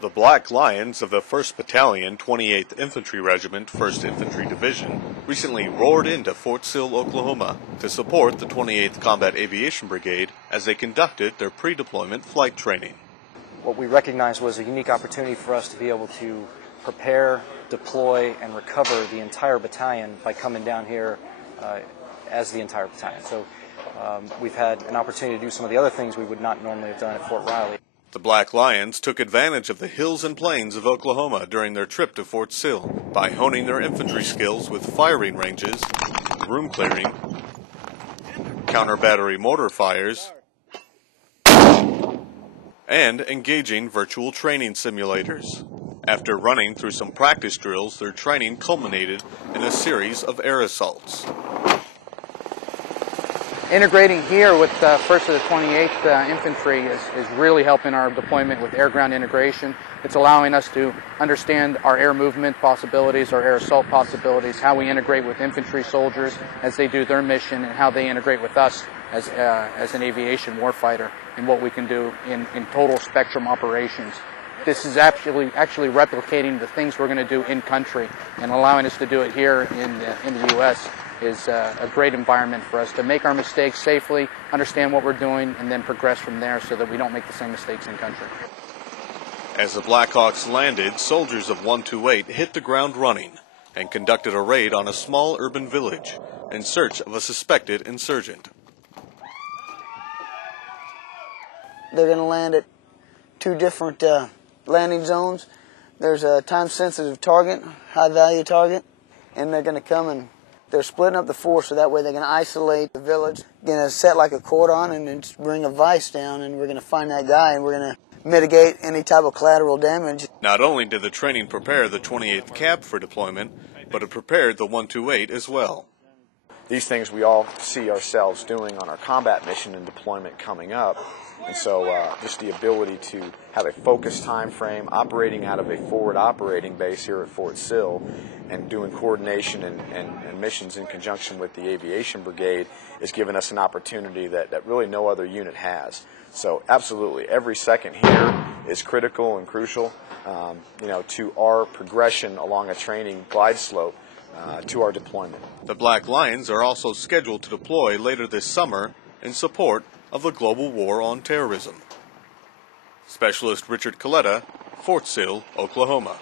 The Black Lions of the 1st Battalion, 28th Infantry Regiment, 1st Infantry Division, recently roared into Fort Sill, Oklahoma to support the 28th Combat Aviation Brigade as they conducted their pre-deployment flight training. What we recognized was a unique opportunity for us to be able to prepare, deploy, and recover the entire battalion by coming down here as the entire battalion. So we've had an opportunity to do some of the other things we would not normally have done at Fort Riley. The Black Lions took advantage of the hills and plains of Oklahoma during their trip to Fort Sill by honing their infantry skills with firing ranges, room clearing, counter-battery mortar fires, and engaging virtual training simulators. After running through some practice drills, their training culminated in a series of air assaults. Integrating here with 1st of the 28th Infantry is really helping our deployment with air-ground integration. It's allowing us to understand our air movement possibilities, our air assault possibilities, how we integrate with infantry soldiers as they do their mission, and how they integrate with us as an aviation warfighter, and what we can do in total spectrum operations. This is actually replicating the things we're going to do in country, and allowing us to do it here in the U.S. is a great environment for us to make our mistakes safely, understand what we're doing, and then progress from there so that we don't make the same mistakes in country. As the Blackhawks landed, soldiers of 128 hit the ground running and conducted a raid on a small urban village in search of a suspected insurgent. They're going to land at two different landing zones. There's a time-sensitive target, high-value target, and they're going to come and they're splitting up the force so that way they can isolate the village. Going to set like a cordon and then bring a vise down, and we're going to find that guy, and we're going to mitigate any type of collateral damage. Not only did the training prepare the 28th CAB for deployment, but it prepared the 128 as well. These things we all see ourselves doing on our combat mission and deployment coming up. And so just the ability to have a focused time frame, operating out of a forward operating base here at Fort Sill, and doing coordination and missions in conjunction with the Aviation Brigade has given us an opportunity that really no other unit has. So absolutely, every second here is critical and crucial to our progression along a training glide slope to our deployment. The Black Lions are also scheduled to deploy later this summer in support of the global war on terrorism. Specialist Richard Colletta, Fort Sill, Oklahoma.